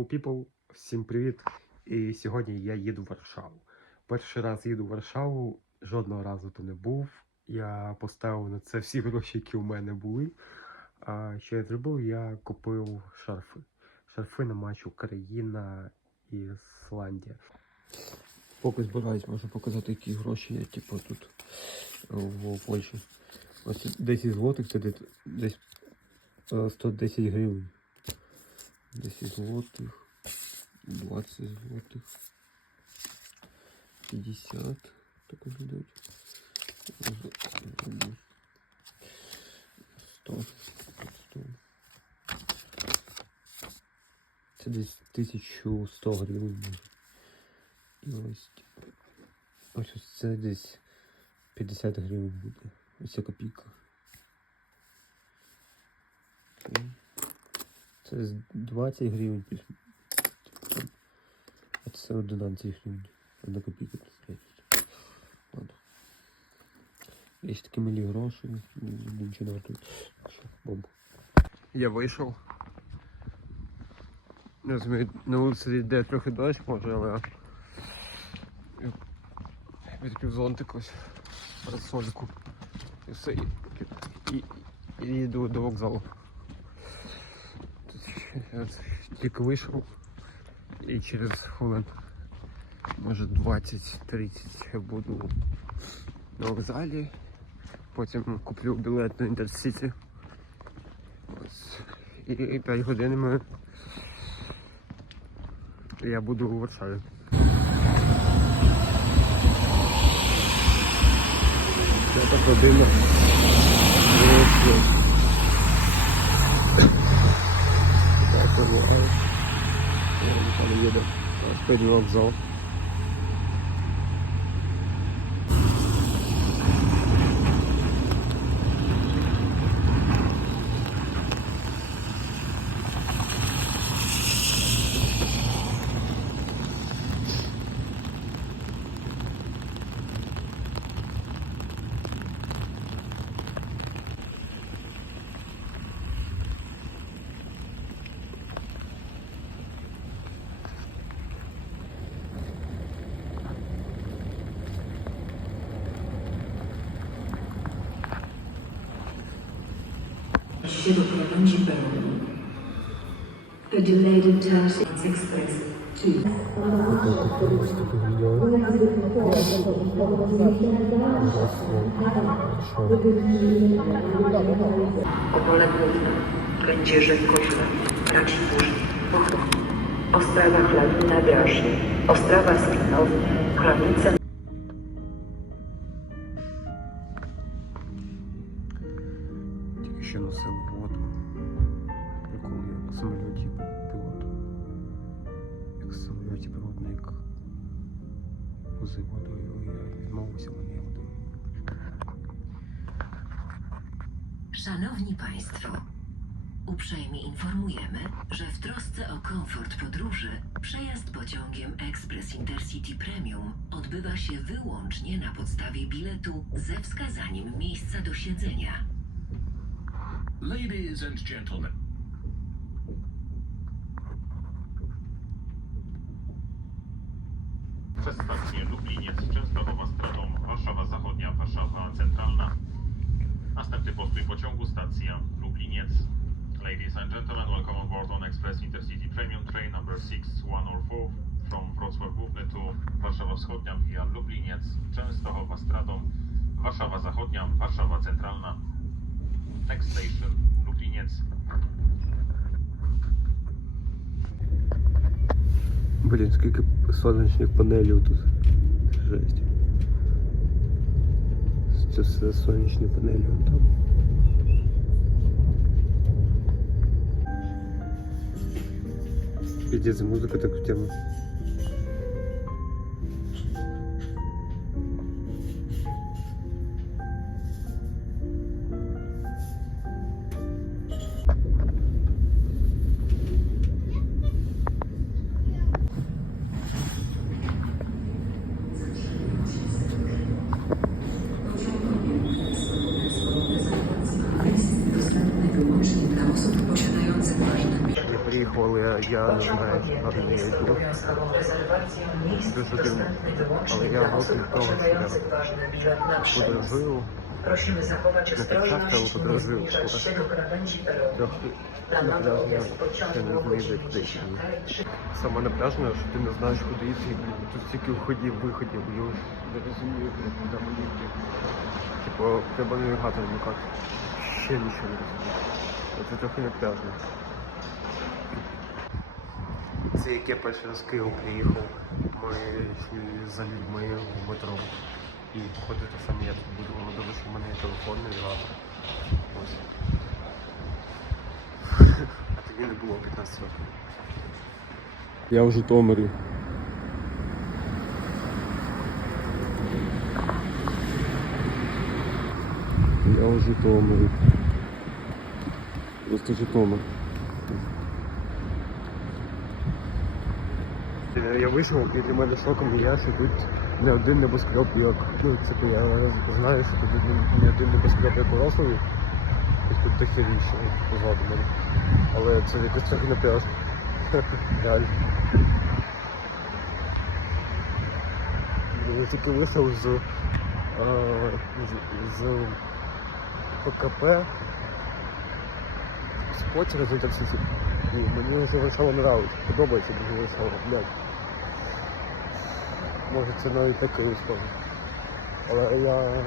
Hello people, всім привіт! І сьогодні я їду в Варшаву. Перший раз їду в Варшаву, жодного разу то не був. Я поставив на це всі гроші, які у мене були. А що я зробив? Я купив шарфи. Шарфи на матч Україна і Ісландія. Поки збираюсь, можу показати, які гроші є, типу, тут в Польщі. Ось 10 злотих, це десь- десь е, 110 гривень. 10 злотих, 20 злотих, 50, так виглядають. З- 100, 100. Це десь 1100 гривень може. І ось, ось ось це десь 50 гривень буде. Ось ця копійка. Це 20 гривень. А це 11 гривень. Одна копійка. Ладно. Є такі малі гроші, нічого не вартують. Бомба. Я вийшов. Не розумію, на вулиці йде трохи дощ, може, але. Відкрив зонтик ось парасольку. І все. І, і, і йду до вокзалу. Тільки вийшов і через хвилин, може 20-30 я буду на вокзалі. Потім куплю білет на Інтерсіті. Ось. І 5 годин ми... я буду у Варшаві. Це так година. Буває. Там їде. Перед вокзал. dzisiejszego krawędzi peronu. The delayed intense express. Opole główne, Kędzierze Koźle, Racibórz, Ostrawa Chlawina Graszy, Ostrawa Spinownia, Krawice informujemy, że w trosce o komfort podróży przejazd pociągiem Express Intercity Premium odbywa się wyłącznie na podstawie biletu ze wskazaniem miejsca do siedzenia. Ladies and gentlemen, Przez stację Lubliniec, Częstochowa Stratą, Warszawa Zachodnia, Warszawa Centralna. Następny postój pociągu, stacja Lubliniec. Ladies and gentlemen, welcome on board on Express Intercity Premium Train number 6104 from Wrocław Główny to Warszawa Wschodnia via Lubliniec, Częstochowa Stratą, Warszawa Zachodnia, Warszawa Centralna. Next station Lubliniec. Блін, скільки сонячних панелів тут. Жесть. Це все сонячні панелі вон там. Піздець, музыка так в тему. Kogoś posiadających ważny bilet na przejazd. Подорожую, Prosimy zachować Na ostrożność Warszawę i nie podróżuję. zbliżać się do krawędzi peronu. трохи Planowy напряжно, odjazd не куди 10 йти. Саме напряжне, що ти не знаєш, куди йти. Тут стільки входів, виходів, я вже не розумію, куди мені йти. Типу, треба навігатор вмикати. Ще нічого не розумію. Це трохи напряжно. Це як я Київ приїхав, ми за людьми в метро. І те саме я тут буду, але добре, що в мене є телефон, навігатор. Ось. А тоді не було 15 років. Я в Житомирі. Я в Житомирі. Просто Житомир. Я вийшов і для мене шоком є, що тут не один небоскреб, як ну, типу, я знаю, що тут не- один небоскреб, як у Рославі. І тут дохеріше позаду мене. Але це якось трохи напряжно. Реально. Я тільки вийшов з, з, з ПКП з потяга з інтерсіті. І мені вже Варшава нравиться, подобається дуже Варшава, блядь. Може це навіть таке схоже. Але я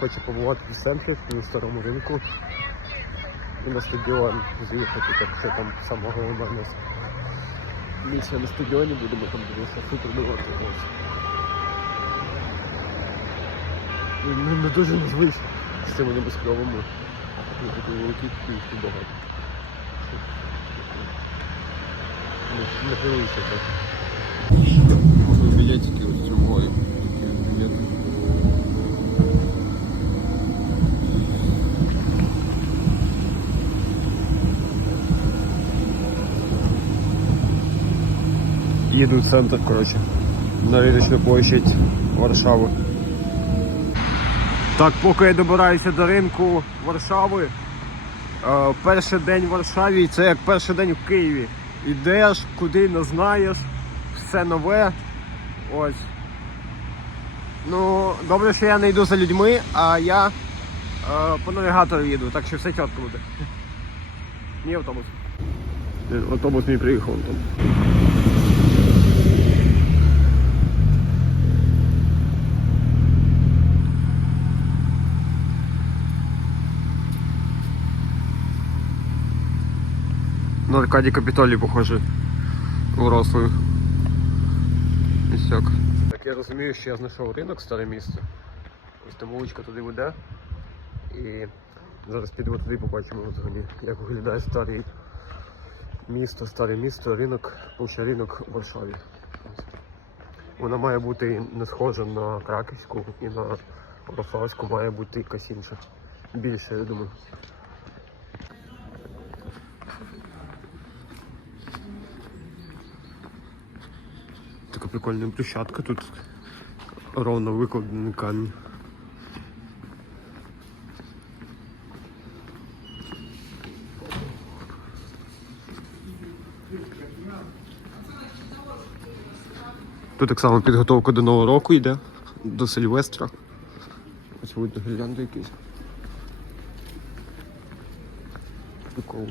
хочу побувати в центрі, на старому ринку. І на стадіон з'їхати, так що там головне у нас. Місія на стадіоні будемо там дивитися, супер дивитися. Не, не дуже незвично з цими небезпековими. Ну, такі великі і багато. Не, хвилюйся так. Білети. Їду в центр, коротше. На риночну площадь Варшави. Так, поки я добираюся до ринку Варшави. Е, перший день в Варшаві це як перший день в Києві. Ідеш, куди не знаєш, все нове. Ось. Ну, добре, що я не йду за людьми, а я е, по навігатору їду, так що все чітко буде. Ні автобус. Автобус мій приїхав там. На Аркадій Капітолій, похоже, урослою. Ось так. Я розумію, що я знайшов ринок старе місце. Ось там вуличка туди веде. І зараз підемо туди побачимо взагалі, як виглядає старий місто, старе місто, ринок, площа ринок в Варшаві. Вона має бути не схожа на Краківську і на Вроцлавську, має бути якась інша. Більше, я думаю. Прикольна площадка тут ровно викладений камінь. Тут так само підготовка до Нового року йде, до Сильвестра. Ось видно гірлянди якісь. Прикол.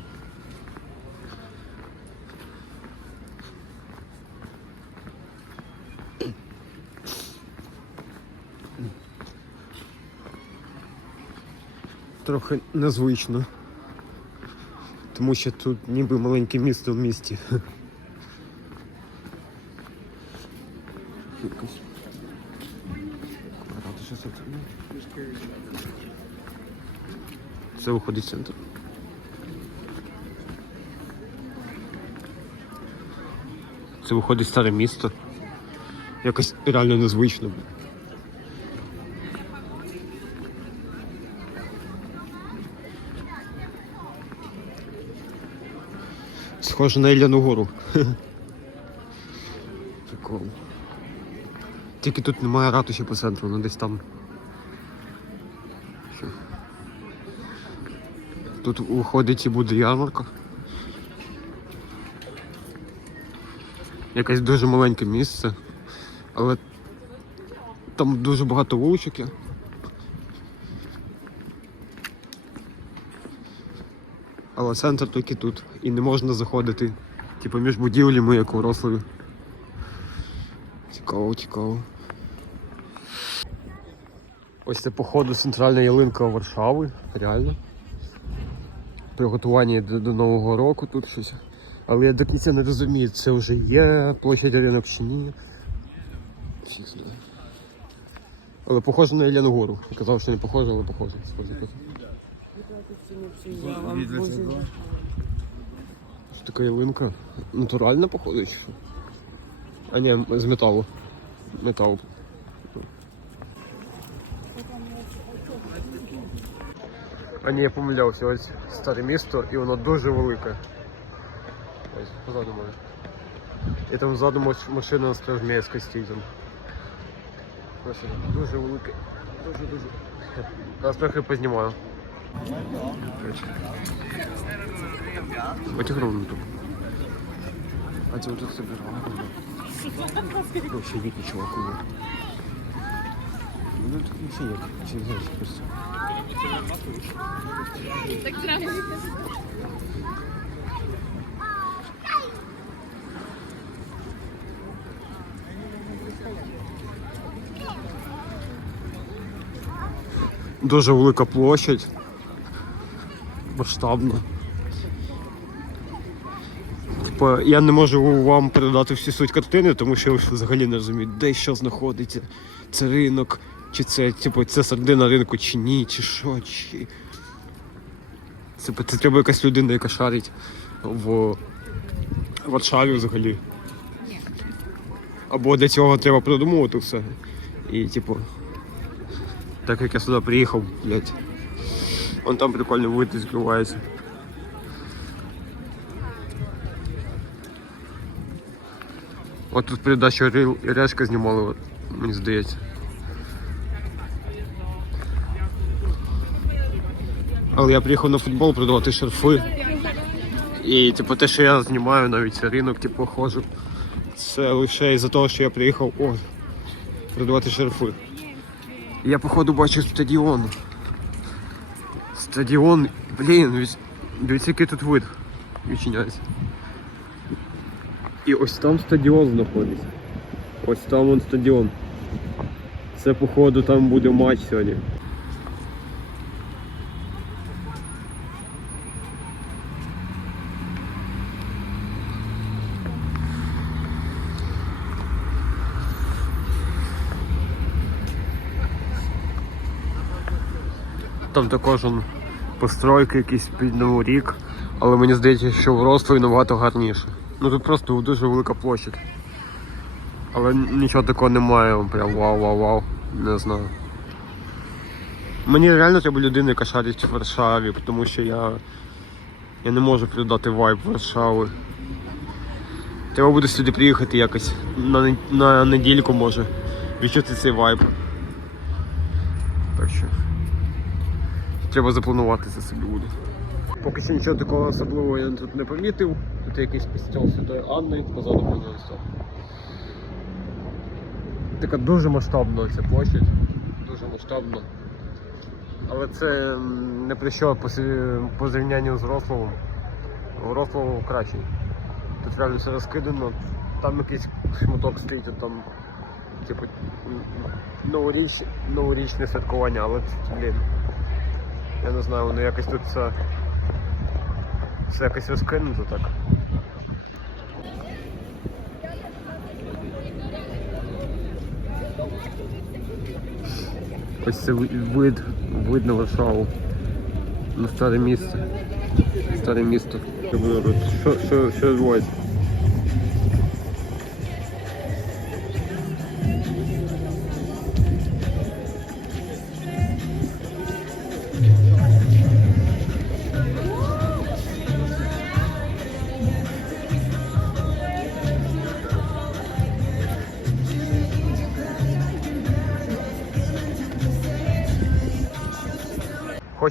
Трохи незвично. Тому що тут ніби маленьке місто в місті. Це виходить центр. Це виходить старе місто. Якось реально незвично. Схоже на Ілляну гору. Прикол. Тільки тут немає ратуші по центру, ну десь там. Тут уходить і буде ярмарка. Якесь дуже маленьке місце, але там дуже багато вуличок є. Але центр тільки тут. І не можна заходити, типу, між будівлями, як у Врославі. Цікаво, цікаво. Ось це походу центральна ялинка Варшави, реально. Приготування до, до Нового року тут щось. Але я до кінця не розумію, це вже є площадь ринок чи ні. Але похоже на Єлену Гору. Я казав, що не похоже, але похоже. Схоже, похоже. Що така ялинка? Натуральна, походу, чи що? А ні, з металу. Метал. А ні, я помилявся, ось старе місто і воно дуже велике. Ось позаду мене. І там ззаду маш- машина насправді з костей там. Ось воно дуже велике. Дуже-дуже. Зараз трохи познімаю. Эти громы тут. А те вот тут собирал. Вообще дикий чувак умер. Ну тут не сидят. Все знаешь, просто. Дуже велика площадь. Масштабна. Типа, я не можу вам передати всю суть картини, тому що я взагалі не розумію, де що знаходиться. Це ринок, чи це, типу, це середина ринку, чи ні, чи що, чи. Це, це треба якась людина, яка шарить в Варшаві взагалі. Або для цього треба продумувати все. І, типу, так як я сюди приїхав, блядь. Вон там прикольно вид відкривається. От тут передачу Рил і Решка знімали, мені здається. Але я приїхав на футбол продавати шарфи. І типу те, що я знімаю, навіть ринок, типу, ходжу. Це лише із-за того, що я приїхав о, продавати шарфи. Я походу бачу стадіон. Стадіон, блін, дивіться, який тут вид відчиняється. І ось там стадіон знаходиться. Ось там он стадіон. Це походу там буде матч сьогодні. Там також постройки якісь під Новий рік, але мені здається, що в Ростові набагато гарніше. Ну тут просто дуже велика площадь. Але нічого такого немає, прям вау-вау-вау, не знаю. Мені реально треба людина, яка шарить в Варшаві, тому що я, я не можу передати вайб Варшави. Треба буде сюди приїхати якось на, на недільку може. Відчути цей вайб. Так що. Треба запланувати це собі буде. Поки що нічого такого особливого я тут не помітив. Тут якийсь костюм Святої Анни позаду ось. Така дуже масштабна ця площадь. Дуже масштабна. Але це не при що по, зрівнянню з Рославом. Рослав кращий. Тут реально все розкидано. Там якийсь шматок стоїть, там типу новоріч, новорічне святкування, але блін. Я не знаю, воно якось тут все, все якось розкинуто так. Ось це вид, видно Варшаву. На старе місце. Старе місто. Що, що, що відбувається?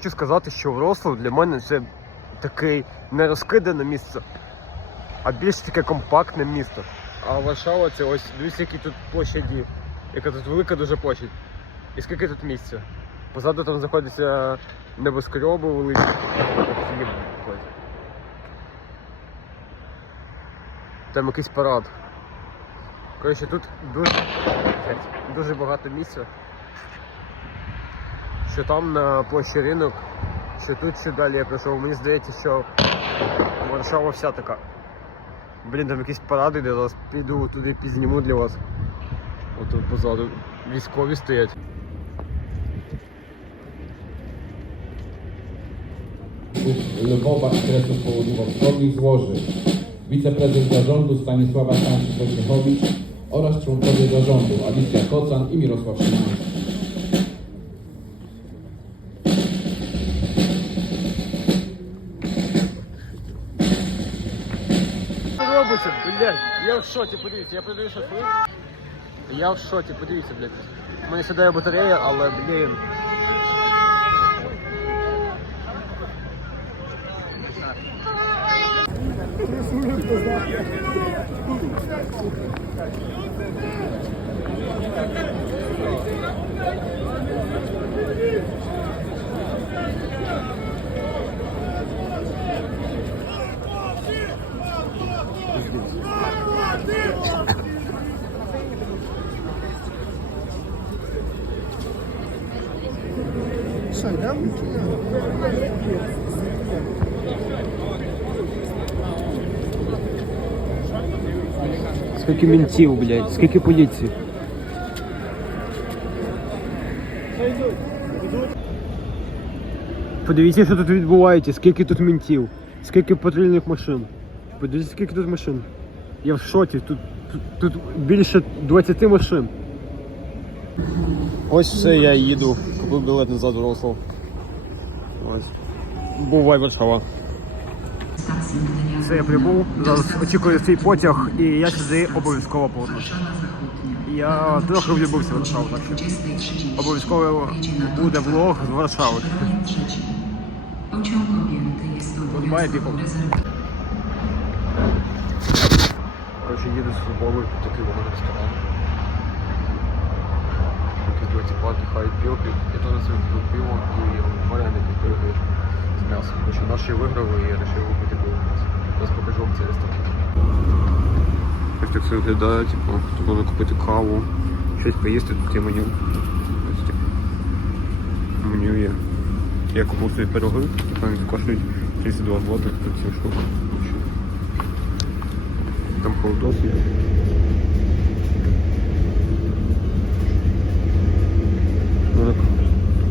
Хочу сказати, що Врослав для мене це таке не розкидане місце, а більш таке компактне місто. А Варшава це ось дивіться, які тут площаді. Яка тут велика дуже площадь. І скільки тут місця. Позаду там знаходяться небоскреби великі. Там якийсь парад. Коротше, тут дуже, дуже багато місця. Що там на площі ринок, що тут, що далі я прийшов. Мені здається, що Варшава вся така. Блін, там якісь паради, де зараз піду туди підзніму для вас. От тут позаду військові стоять. Kresów Południowo-Wschodnich złoży wiceprezes zarządu Stanisława Stańczyk-Wojciechowicz oraz członkowie zarządu Alicja Kocan i Mirosław Szymański. Блядь? Я в шоті, подивіться, я продаю шашлик. Я в шоті, подивіться, блядь. У мене сідає батарея, але, блін. Скільки ментів, блядь, скільки поліції. Подивіться, що тут відбувається, скільки тут ментів, скільки патрульних машин. Подивіться, скільки тут машин. Я в шоці, тут, тут, тут більше 20 машин. Ось все, я їду. Купив білет назад в Рослав. Ось. Бувай Варшава. Це я прибув, зараз очікую свій потяг і я сюди обов'язково повернуся. Я трохи влюбився в Варшаву, так що обов'язково буде влог з Варшави. Goodbye, people. Коротше, їду з футболу, тут такий вагон ресторан. Якісь два типа пиво, п'ють. Я теж собі купив пиво і вареники пироги з м'ясом. Коротше, наші виграли і я вирішив купити пиво з м'ясом. Зараз покажу вам цей ресторан. Ось так все виглядає, типу, тут можна купити каву, щось поїсти, тут є меню. Ось типу. Меню є. Я купив собі пироги, вони коштують 32 злотих, тут 7 штук. Там холодос є. Ну так,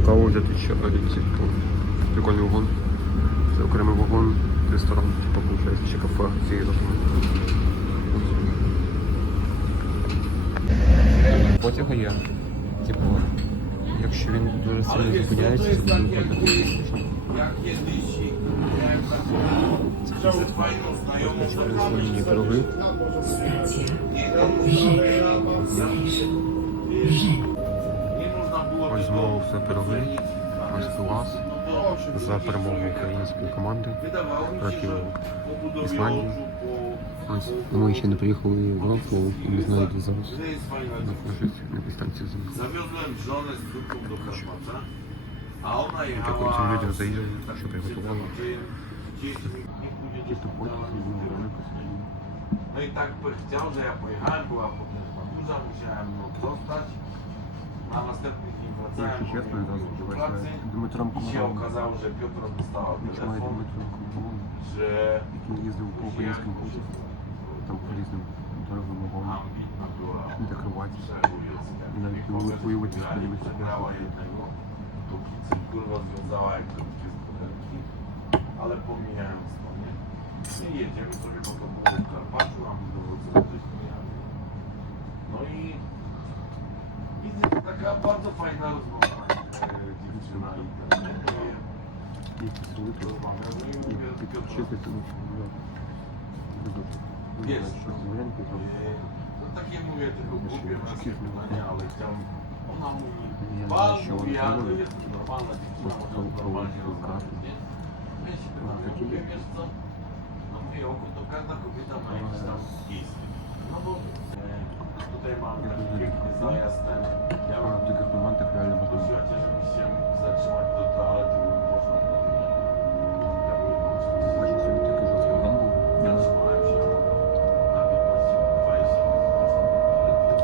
каву взяти ще один типу, прикольний вагон. Ресторан, типу, виходить, ще кафе зони. Потяга є. Типу, якщо він дуже сильно зупиняється, то він потяг. Принесли пироги. Ось знову все пироги. Ось клас. За перемогу української команди проти Ісландії. Ось ми ще не приїхали в Вроцлав і не знаю, де зараз. Знаходжусь на дистанції з Zawiozłem żonę z córką do Karpacza, a ona Як jechała... цим людям заїжджали, що приготували. Gdzieś, nie pójdzie Чисто потяг, велика No i tak by chciał, że ja pojechałem, była potem chyba burza, musiałem no, Na następny dzień wracałem do pracy i się okazało, że Piotr dostała Mikołaj telefon, Dmytrom Kumarowym, że który jeździł po tam pojeździł drogą obłą ambitna była i do Chorwacji. I przeujecka. nawet nie mogłem ująć się kurwa związała jak krótkie z kudelki, ale pomijając to, nie? I jedziemy sobie po to było w Karpaczu, a my do No i mutlaka bazı faydalar var. Є. Такі мови я тільки купив, але там вона мові базу п'яну, є нормальна дитина, нормальні розкази. Мені місце, на моє око, то кожна копіта має місце. Ну, я тут не знаю. А, в таких моментах реально можна. Бачите, він такий жорсткий момент був.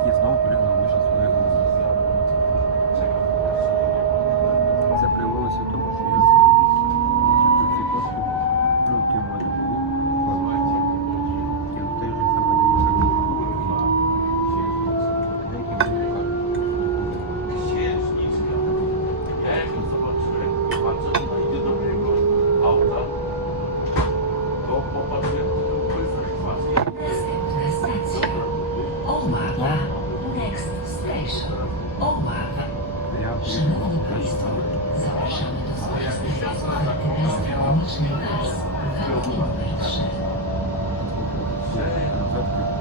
Я знову Thank you.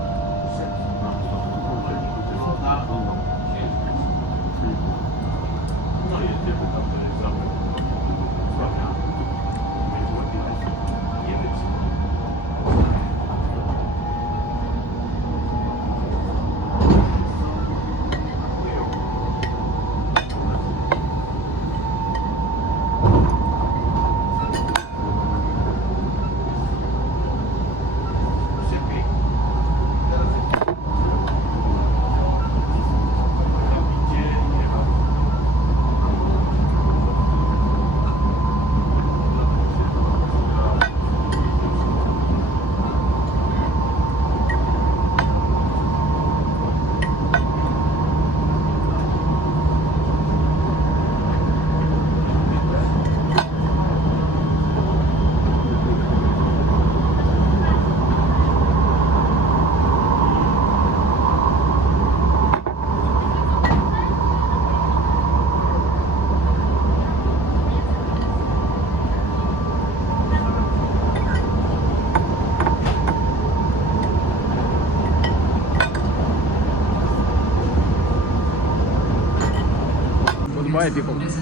people.